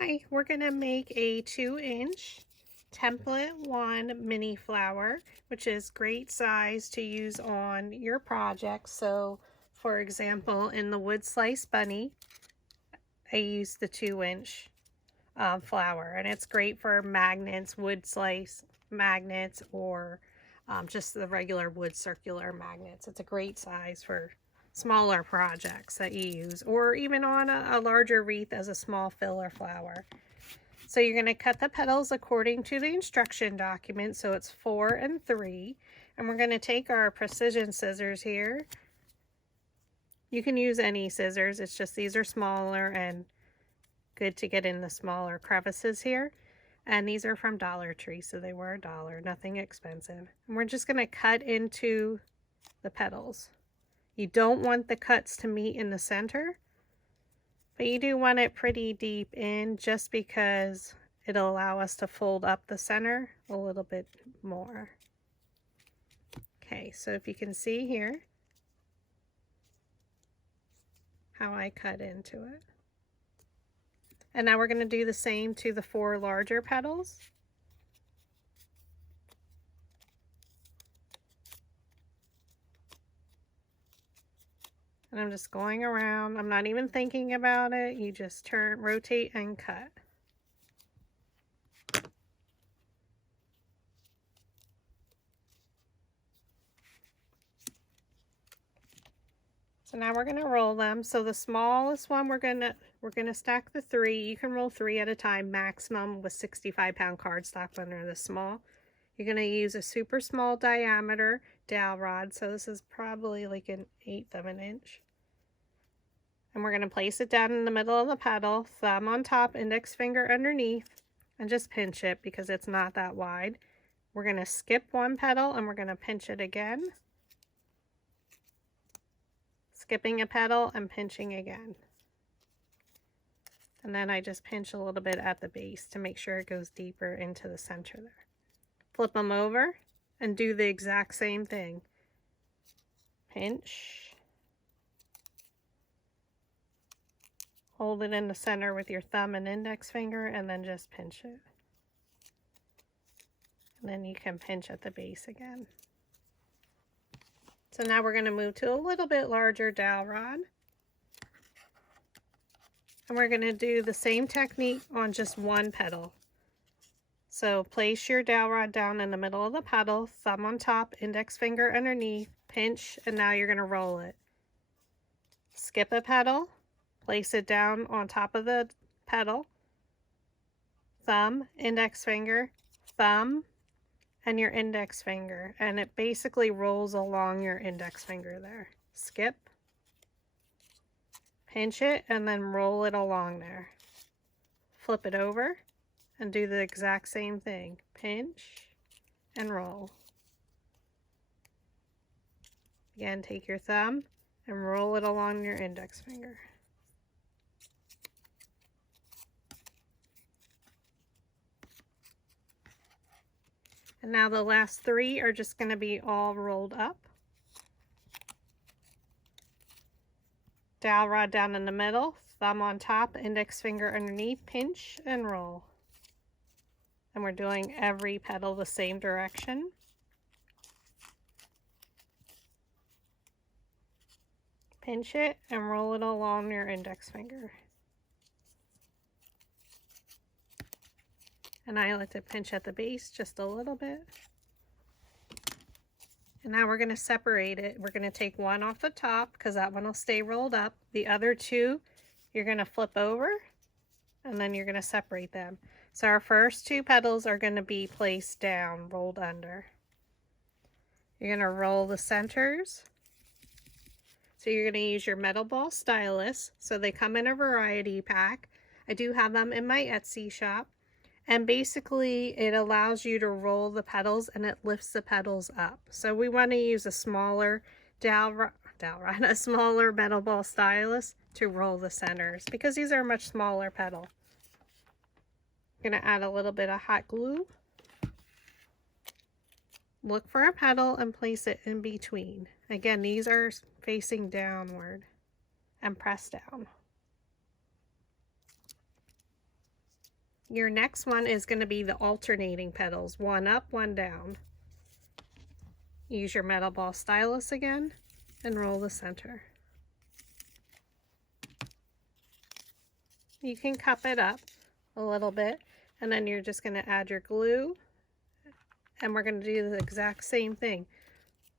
Hi, we're going to make a 2-inch template 1 mini flower, which is great size to use on your project. So, for example, in the wood slice bunny, I use the 2-inch flower, and it's great for magnets, wood slice magnets, or just the regular wood circular magnets. It's a great size for smaller projects that you use, or even on a larger wreath as a small filler flower. So you're going to cut the petals according to the instruction document. So it's 4 and 3. And we're going to take our precision scissors here. You can use any scissors. It's just these are smaller and good to get in the smaller crevices here. And these are from Dollar Tree, so they were $1, nothing expensive. And we're just going to cut into the petals. You don't want the cuts to meet in the center, but you do want it pretty deep in just because it'll allow us to fold up the center a little bit more. Okay, so if you can see here how I cut into it. And now we're going to do the same to the 4 larger petals. And I'm just going around. I'm not even thinking about it. You just turn, rotate, and cut. So now we're going to roll them. So the smallest one, we're going to stack the 3. You can roll 3 at a time, maximum with 65-pound cardstock when they're this small. You're going to use a super small diameter dowel rod. So this is probably like 1/8 of an inch. And we're going to place it down in the middle of the petal, thumb on top, index finger underneath, and just pinch it because it's not that wide. We're going to skip one petal and we're going to pinch it again. Skipping a petal and pinching again. And then I just pinch a little bit at the base to make sure it goes deeper into the center there. Flip them over and do the exact same thing. Pinch. Hold it in the center with your thumb and index finger and then just pinch it. And then you can pinch at the base again. So now we're going to move to a little bit larger dowel rod. And we're going to do the same technique on just one petal. So place your dowel rod down in the middle of the petal, thumb on top, index finger underneath, pinch, and now you're going to roll it. Skip a petal, place it down on top of the petal, thumb, index finger, thumb, and your index finger, and it basically rolls along your index finger there. Skip, pinch it, and then roll it along there. Flip it over and do the exact same thing. Pinch and roll. Again, take your thumb and roll it along your index finger. And now the last 3 are just going to be all rolled up. Dowel rod down in the middle, thumb on top, index finger underneath, pinch and roll. And we're doing every petal the same direction. Pinch it and roll it along your index finger. And I like to pinch at the base just a little bit. And now we're going to separate it. We're going to take one off the top because that one will stay rolled up. The other 2, you're going to flip over and then you're going to separate them. So our first 2 petals are going to be placed down, rolled under. You're going to roll the centers. So you're going to use your metal ball stylus. So they come in a variety pack. I do have them in my Etsy shop. And basically it allows you to roll the petals and it lifts the petals up. So we want to use a smaller a smaller metal ball stylus to roll the centers because these are a much smaller petal. I'm going to add a little bit of hot glue. Look for a petal and place it in between. Again, these are facing downward and press down. Your next one is going to be the alternating petals, one up, one down. Use your metal ball stylus again and roll the center. You can cup it up a little bit, and then you're just going to add your glue, and we're going to do the exact same thing.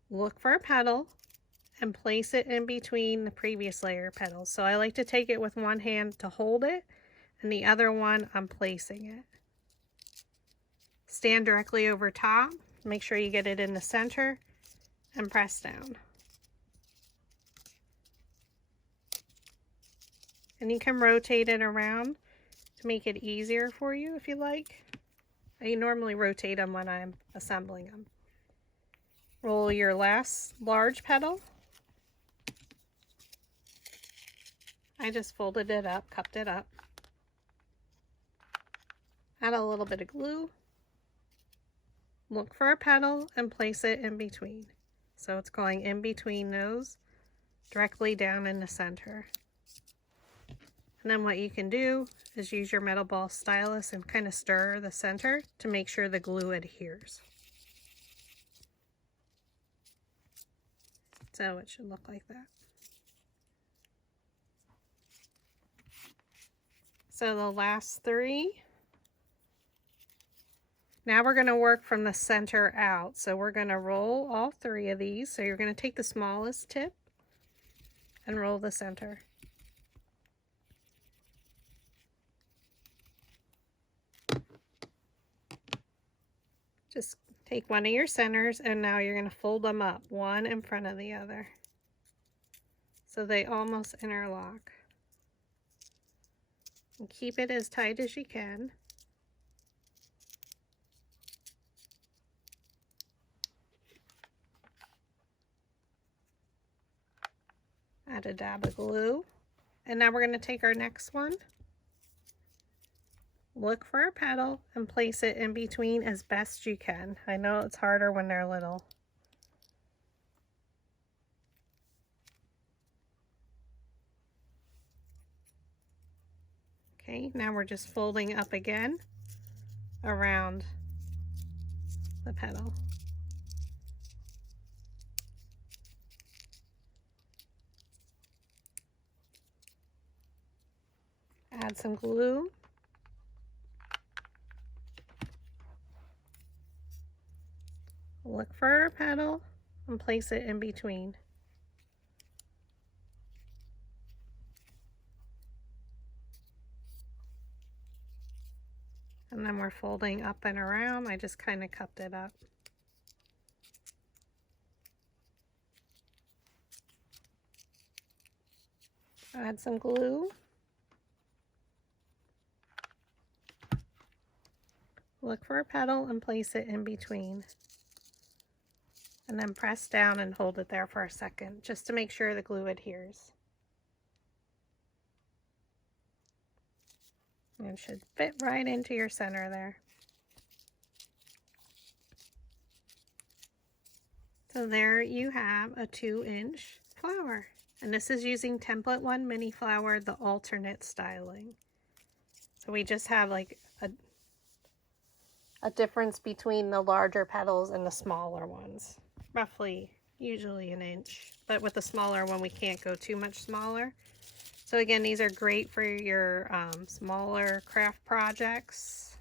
Look for a petal and place it in between the previous layer of petals. So I like to take it with one hand to hold it, and the other one I'm placing it. Stand directly over top, make sure you get it in the center, and press down. And you can rotate it around to make it easier for you if you like. I normally rotate them when I'm assembling them. Roll your last large petal. I just folded it up, cupped it up. Add a little bit of glue. Look for a petal and place it in between. So it's going in between those, directly down in the center. And then what you can do is use your metal ball stylus and kind of stir the center to make sure the glue adheres. So it should look like that. So the last three. Now we're going to work from the center out. So we're going to roll all three of these. So you're going to take the smallest tip and roll the center. Just take one of your centers, and now you're going to fold them up, one in front of the other, so they almost interlock. And keep it as tight as you can. Add a dab of glue. And now we're going to take our next one. Look for a petal and place it in between as best you can. I know it's harder when they're little. Okay, now we're just folding up again around the petal. Add some glue. Look for a petal and place it in between. And then we're folding up and around. I just kind of cupped it up. Add some glue. Look for a petal and place it in between. And then press down and hold it there for a second, just to make sure the glue adheres. And it should fit right into your center there. So there you have a 2-inch flower. And this is using Template 1 Mini Flower, the alternate styling. So we just have like a difference between the larger petals and the smaller ones. Roughly, usually an inch. But with the smaller one, we can't go too much smaller. So again, these are great for your smaller craft projects.